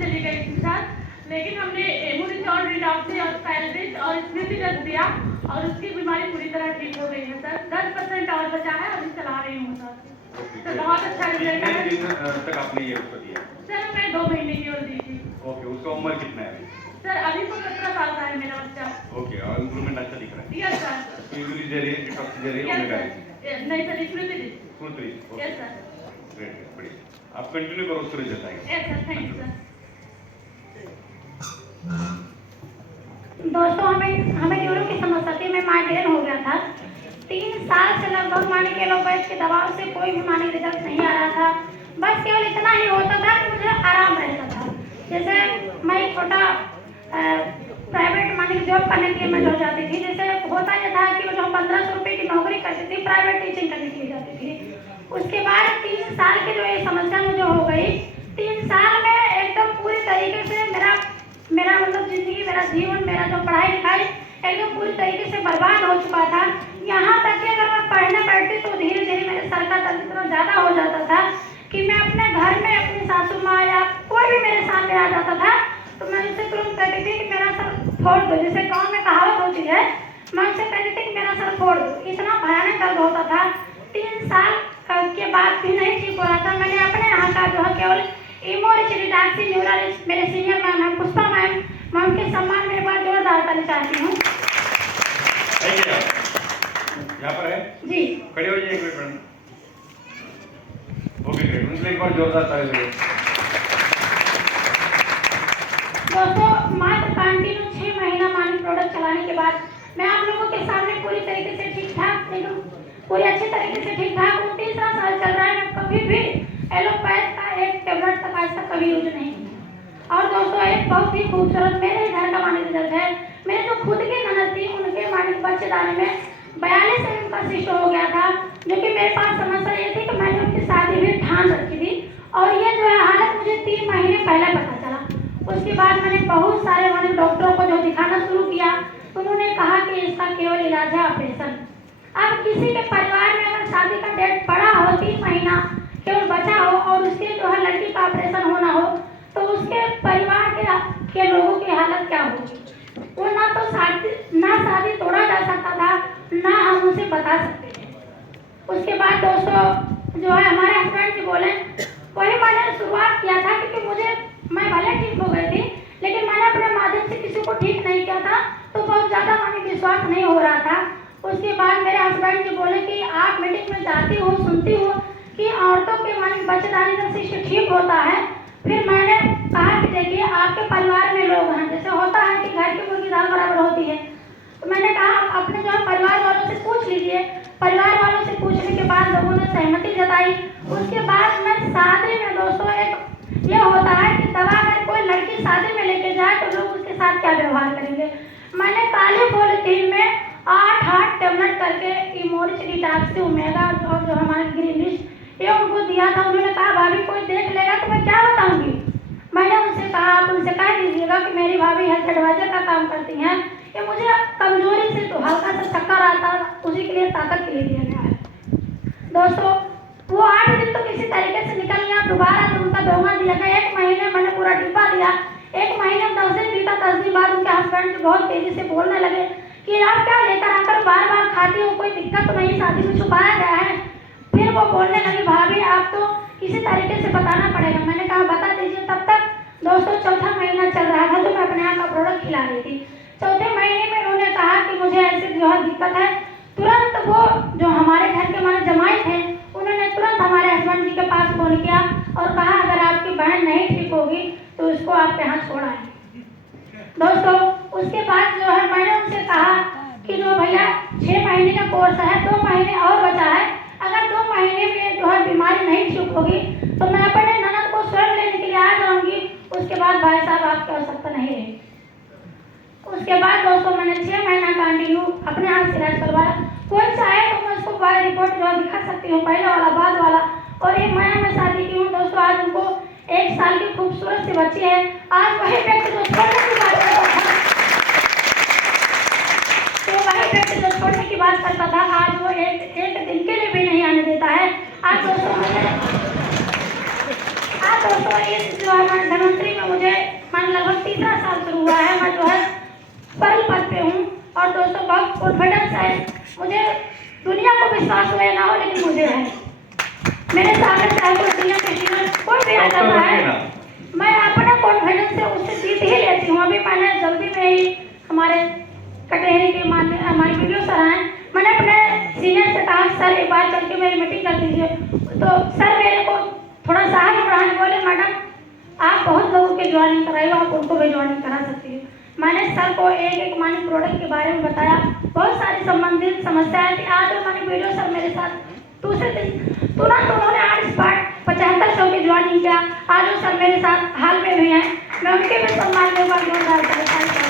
चली गई थी सर, लेकिन हमने एमोरिज और रिडॉक्सी और पैरालिसिस और स्मृति रख दिया और उसकी बीमारी पूरी तरह ठीक हो गई है सर। 10% और बचा है, अभी चला रही हूँ सर। तो बहुत अच्छा रिजल्ट है। कितने दिन तक आपने ये उसको दिया? सर मैं 2 महीने की और दी थी। ओके, उसका उम्र कितना है अभी? सर अभी तो 17 साल का है मेरा बच्चा। ओके, और इम्प्रूवमेंट अच्छा दिख रहा है? Yes sir. यूजुअली दे रही है, डिटॉक्स दे रही है, ओमेगा नहीं sir, Smriti di. Smriti. Yes sir. Great, बढ़िया। आप कंटिन्यू करो, उसको रिजल्ट आएगा। Yes sir, thank you sir. दोस्तों हमें न्यूरो की समस्या थी, मैं माइग्रेन हो गया था 3 साल से लगभग। माने के एलोपैथ के दवाओं से कोई भी माने रिजल्ट नहीं आ रहा था। बस केवल इतना ही होता था कि मुझे आराम रहता था। जैसे मैं एक छोटा प्राइवेट माने जॉब करने के लिए मैं हो जाती थी। जैसे होता यह था कि जो 1500 रुपये की नौकरी करती थी, प्राइवेट टीचिंग करने के लिए जाती थी। उसके बाद 3 साल की जो ये समस्या मुझे हो गई, 3 साल में एकदम पूरी तरीके से मेरा मतलब जिंदगी, मेरा जीवन, मेरा जो पढ़ाई लिखाई एकदम पूरी तरीके से बर्बाद हो चुका था। यहाँ तक कि अगर मैं पढ़ने बैठती तो धीरे धीरे मेरे सर का दर्द इतना ज़्यादा हो जाता था कि मैं अपने घर में अपनी सासू माँ या कोई भी मेरे सामने आ जाता था तो मैं उनसे तुरंत कहती थी कि मेरा सर फोड़ दो। जैसे गाँव में कहावत होती है, मैं उनसे कहती थी कि मेरा सर फोड़ दो। इतना भयानक दर्द होता था। 3 साल के बाद भी नहीं ठीक हो रहा था। मैंने अपने यहाँ का जो है केवल एमोरिज रिडॉक्सी न्यूरोलॉजिस्ट मेरे सीनियर मैम है पुष्पा मैम, मैं उनके सम्मान में एक बार जोरदार ताली चाहती हूँ। यहाँ पर है जी, खड़े हो जाइए एक मिनट मैडम। ओके ग्रेट, उनके लिए एक बार जोरदार ताली दो। दोस्तों मात्र कंटिन्यू 6 महीना मानी प्रोडक्ट चलाने के बाद मैं आप लोगों के सामने पूरी तरीके से ठीक ठाक, एकदम पूरी अच्छी तरीके से ठीक ठाक हूँ। 3 साल चल रहा है, मैं कभी भी एलोपैथ का एक टेबलेट तक आज तक कभी यूज नहीं किया। और दोस्तों एक बहुत ही खूबसूरत मेरे घर का मानी रिजल्ट है। मेरे जो खुद की ननद थी उनके मानी बच्चेदानी में 42 mm का सिस्ट हो गया था, जो कि मेरे पास समस्या ये थी कि मैंने उनकी शादी भी ठान रखी थी और ये जो है हालत मुझे 3 महीने पहले पता चला। उसके बाद मैंने बहुत सारे माने डॉक्टरों को जो दिखाना शुरू किया तो उन्होंने कहा कि इसका केवल इलाज है ऑपरेशन। अब किसी के परिवार में अगर शादी का डेट पड़ा हो, 3 महीना केवल बचा हो और उसके जो है लड़की का ऑपरेशन होना हो तो उसके परिवार के लोगों की हालत क्या होगी? वो ना शादी तोड़ा जा सकता था, ना हम उसे बता सकते थे। उसके बाद दोस्तों जो है हमारे हस्बैंड जी बोले, वही मैंने शुरुआत किया था क्योंकि मैं भले ठीक हो गई थी लेकिन मैंने अपने माध्यम से किसी को ठीक नहीं किया था तो बहुत ज़्यादा माने विश्वास नहीं हो रहा था। उसके बाद मेरे हस्बैंड जी बोले कि आप मीटिंग में जाती हो, सुनती हो कि औरतों के माने बच्चेदानी का शिष्य ठीक होता है। फिर मैंने कहा कि देखिए आपके परिवार में लोग हैं, जैसे होता है कि घर की मुर्गी दाल बराबर होती है, तो मैंने कहा आप अपने जो है परिवार वालों से पूछ लीजिए। परिवार वालों से पूछने के बाद लोगों ने सहमति जताई। उसके बाद मैं शादी में दोस्तों एक ये होता है कि दवा अगर कोई लड़की शादी में लेके जाए तो लोग उसके साथ क्या व्यवहार करेंगे। मैंने काली पॉलीथीन में 8 टेबलेट करके एमोरिज रिडॉक्सी ओमेगा और जो हमारे ग्रीन लिस्ट ये उनको दिया था। उन्होंने कहा भाभी कोई देख लेगा तो मैं क्या बताऊंगी। मैंने उनसे कहा आप उनसे कह दीजिएगा कि मेरी भाभी हेल्थ एडवाइजर का काम करती हैं, ये मुझे कमजोरी से तो हल्का सा चक्कर आता उसी के लिए ताकत के लिए दिया गया है। दोस्तों वो 8 दिन तो किसी तरीके से निकल गया। दोबारा जब उनका दोगा दिया गया 1 महीने मैंने पूरा डिब्बा दिया। 1 महीने 10 दिन बीता, 10 दिन बाद उनके हस्बैंड बहुत तेजी से बोलने लगे कि आप क्या लेकर आकर बार बार खाती हो, कोई दिक्कत तो नहीं, शादी में छुपाया गया है। फिर वो बोलने लगी भाभी आप तो किसी तरीके से बताना पड़ेगा। मैंने कहा बता दीजिए। तब तक दोस्तों 4था महीना चल रहा था जो मैं अपने यहाँ का प्रोडक्ट खिला रही थी। 4थे महीने में उन्होंने कहा कि मुझे ऐसे जो है दिक्कत है। तुरंत वो जो हमारे घर के हमारे जमाई थे उन्होंने तुरंत हमारे हस्बैंड जी के पास फोन किया और कहा अगर आपकी बहन नहीं ठीक होगी तो उसको आपके यहाँ छोड़ आएंगे। दोस्तों उसके बाद जो है मैंने उनसे कहा कि जो भैया 6 महीने का कोर्स है, 2 महीने और बचा है, अगर 2 महीने में जो है बीमारी नहीं ठीक होगी तो मैं अपने ननद को स्वयं लेने के लिए आ जाऊंगी। उसके बाद भाई साहब आपकी आवश्यकता नहीं रहेगी। उसके बाद दोस्तों मैंने 6 महीना कंटिन्यू अपने हाथ से इलाज करवाया। कोई चाहे तो मैं उसको बाय रिपोर्ट जो दिखा सकती हूँ, पहले वाला बाद वाला। और 1 महीना में शादी की हूँ दोस्तों। आज उनको 1 साल की खूबसूरत सी बच्ची है। आज वही व्यक्ति जो छोड़ने की बात करता था आज वो एक दिन के लिए भी नहीं आने देता है। आज दोस्तों इस जो हमारे धनवंतरी में मुझे कॉन्फिडेंस है, मुझे दुनिया को विश्वास हुए ना हो लेकिन मुझे है। मेरे सामने चाहे कोई सीनियर स्टूडेंट कोई भी आ जाता है, मैं अपना कॉन्फिडेंस से उससे जीत ही लेती हूँ। अभी मैंने जल्दी में ही हमारे कटहरी के माननीय हमारे वीडियो सर हैं, मैंने अपने सीनियर से कहा सर एक बार चल के मेरी मीटिंग कर दीजिए, तो सर मेरे को थोड़ा साहस बढ़ाने बोले मैडम आप बहुत लोगों की ज्वाइनिंग कराई हो, आप उनको भी ज्वाइनिंग करा सकती है। मैंने सर को एक एक मानी प्रोडक्ट के बारे में बताया, बहुत सारी संबंधित समस्याएं थी। आज मानी वीडियो सर मेरे साथ दूसरे दिन तुरंत उन्होंने आज स्पॉट 7500 की ज्वाइनिंग किया। आज वो सर मेरे साथ हाल में भी हैं, मैं उनके भी सम्मान में जोरदार